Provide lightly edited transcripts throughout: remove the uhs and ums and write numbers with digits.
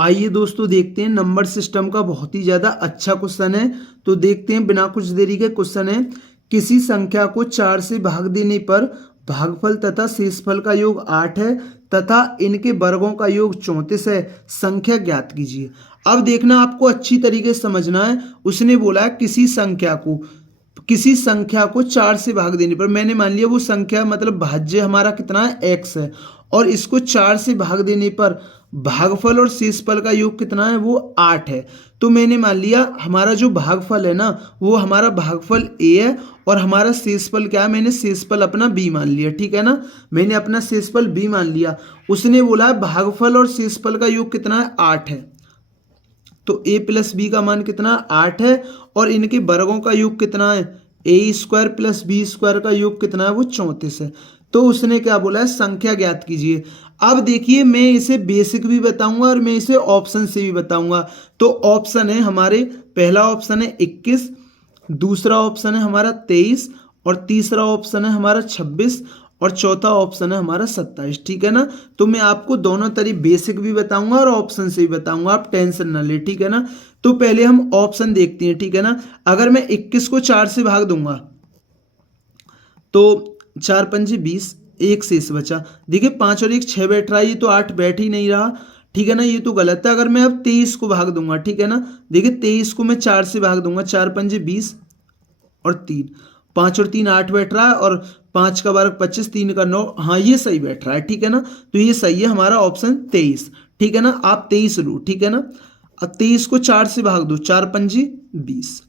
आइए दोस्तों देखते हैं नंबर सिस्टम का बहुत ही ज़्यादा अच्छा क्वेश्चन है। तो देखते हैं बिना कुछ देरी के। क्वेश्चन है, किसी संख्या को 4 से भाग देने पर भागफल तथा शेषफल का योग 8 है तथा इनके वर्गों का योग 34 है, संख्या ज्ञात कीजिए। अब देखना आपको अच्छी तरीके से समझना है। उसने बोला है किसी संख्या को 4 से भाग देने पर, मैंने मान लिया वो संख्या मतलब भाज्य हमारा कितना है, x है, और इसको 4 से भाग देने पर भागफल और शेषफल का योग कितना है, वो 8 है। तो मैंने मान लिया हमारा जो भागफल है ना, वो हमारा भागफल a है और हमारा शेषफल क्या है, मैंने शेषफल अपना b मान लिया। ठीक है ना, मैंने अपना शेषफल b मान लिया। उसने बोला है भागफल और शेषफल का योग कितना है, 8 है। तो a प्लस बी का मान कितना 8 है और इनके वर्गों का योग कितना है, ए स्क्वायर प्लस बी स्क्वायर का योग कितना है, वो 34 है। तो उसने क्या बोला है, संख्या ज्ञात कीजिए। अब देखिए मैं इसे बेसिक भी बताऊंगा और मैं इसे ऑप्शन से भी बताऊंगा। तो ऑप्शन है हमारे, पहला ऑप्शन है 21, दूसरा ऑप्शन है हमारा 23 और तीसरा ऑप्शन है हमारा 26 और चौथा ऑप्शन है हमारा 27। ठीक है ना, तो मैं आपको दोनों तरह बेसिक भी बताऊंगा और ऑप्शन से भी बताऊंगा, आप टेंशन ना ले। ठीक है ना, तो पहले हम ऑप्शन देखते हैं। ठीक है ना, अगर मैं 21 को 4 से भाग दूंगा तो 4 पंजे 20, एक शेष बचा। देखिए 5 और 1 6 बैठ रहा है, ये तो 8 बैठ ही नहीं रहा। ठीक है ना, ये तो गलत है। अगर मैं अब 23 को भाग दूंगा, ठीक है ना, देखिए 23 को मैं 4 से भाग दूंगा, 4 पंजे 20 और 3, 5 और 3 8 बैठ रहा है और 5 का वर्ग 25, 3 का 9, हाँ ये सही बैठ रहा है। ठीक है ना, तो ये सही है हमारा ऑप्शन 23। ठीक है ना, आप 23 लो। ठीक है ना, अब 23 को 4 से भाग दो, 4 पंजे 20,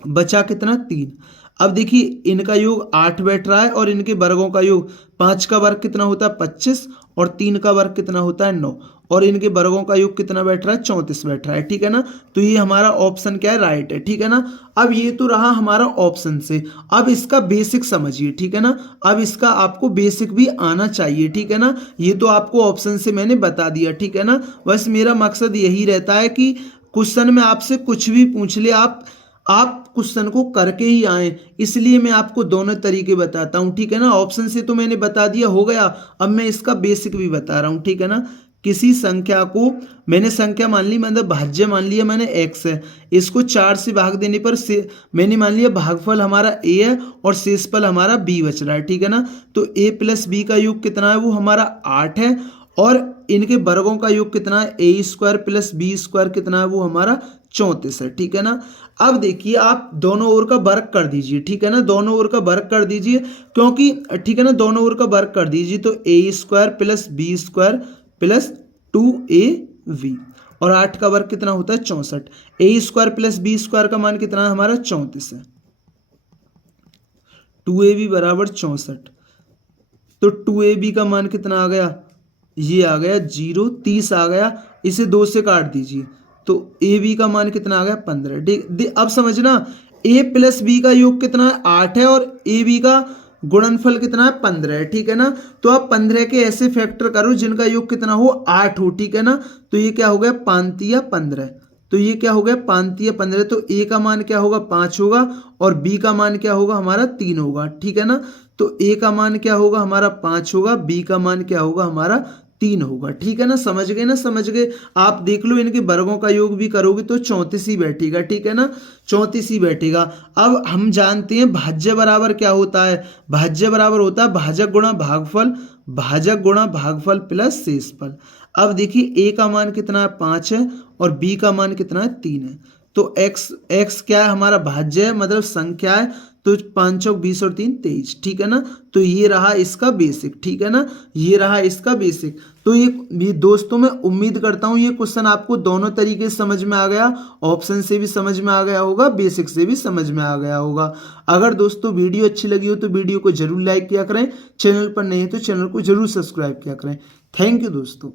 बचा कितना 3। अब देखिए इनका योग 8 बैठ रहा है और इनके वर्गों का योग, 5 का वर्ग कितना होता है 25 और 3 का वर्ग कितना होता है 9 और इनके वर्गों का योग कितना बैठ रहा है 34 बैठ रहा है। ठीक है ना, तो ये हमारा ऑप्शन क्या है, राइट है। ठीक है ना, अब ये तो रहा हमारा ऑप्शन से। अब इसका बेसिक समझिए। ठीक है ना, अब इसका आपको बेसिक भी आना चाहिए। ठीक है ना, ये तो आपको ऑप्शन से मैंने बता दिया। ठीक है ना, बस मेरा मकसद यही रहता है कि क्वेश्चन में आपसे कुछ भी पूछ ले, आप क्वेश्चन को करके ही आए, इसलिए मैं आपको दोनों तरीके बताता हूं। ठीक है ना, ऑप्शन से तो मैंने बता दिया, हो गया। अब मैं इसका बेसिक भी बता रहा हूं। ठीक है ना, किसी संख्या को मैंने संख्या मान ली, मतलब भाज्य मान लिया मैंने x है, इसको 4 से भाग देने पर से मैंने मान लिया भागफल हमारा a है और शेषफल हमारा b बच रहा है। ठीक है ना, तो a प्लस b का योग कितना है, वो हमारा 8 है और इनके वर्गों का योग कितना है, ए स्क्वायर प्लस बी स्क्वायर कितना है, वो हमारा 34 है। ठीक है ना, अब देखिए आप दोनों ओर का वर्ग कर दीजिए। ठीक है ना, दोनों ओर का वर्ग कर दीजिए, क्योंकि ठीक है ना, दोनों ओर का वर्ग कर दीजिए तो A square plus B square plus 2ab और 8 का वर्ग कितना होता है 64। A square plus B square का मान कितना है, हमारा 34 है। 2ab बराबर 64, तो 2ab का मान कितना आ गया, ये आ गया 0, 30 आ गया, इसे 2 से काट दीजिए तो ए बी का मान कितना आ गया 15। अब समझना, ए प्लस बी का योग कितना है 8 है और ए बी का गुणनफल कितना है 15 है। ठीक है ना, तो आप 15 के ऐसे फैक्टर करो जिनका योग कितना हो 8 हो। ठीक है ना, तो ये क्या हो गया 5 या 15, तो ये क्या हो गया 5 या 15, तो ए का मान क्या होगा 5 होगा और बी का मान क्या होगा हमारा 3 होगा। ठीक है ना, तो ए का मान क्या होगा हमारा 5 होगा, बी का मान क्या होगा हमारा 3 होगा। ठीक है ना, समझ गए ना, समझ गए। आप देख लो इनके वर्गों का योग भी करोगे तो 34 ही बैठेगा। ठीक है ना, 34 ही बैठेगा। अब हम जानते हैं भाज्य बराबर क्या होता है, भाज्य बराबर होता है भाजक गुणा भागफल, भाजक गुणा भागफल प्लस शेषफल। अब देखिए ए का मान कितना है 5 है और बी का मान कितना है 3 है, तो x क्या है हमारा भाज्य है, मतलब संख्या है, तो 5 चौक 20 और 3 23। ठीक है ना, तो ये रहा इसका बेसिक। ठीक है ना, ये रहा इसका बेसिक। तो ये दोस्तों मैं उम्मीद करता हूँ ये क्वेश्चन आपको दोनों तरीके से समझ में आ गया, ऑप्शन से भी समझ में आ गया होगा, बेसिक से भी समझ में आ गया होगा। अगर दोस्तों वीडियो अच्छी लगी हो तो वीडियो को जरूर लाइक किया करें, चैनल पर नहीं है तो चैनल को जरूर सब्सक्राइब किया करें। थैंक यू दोस्तों।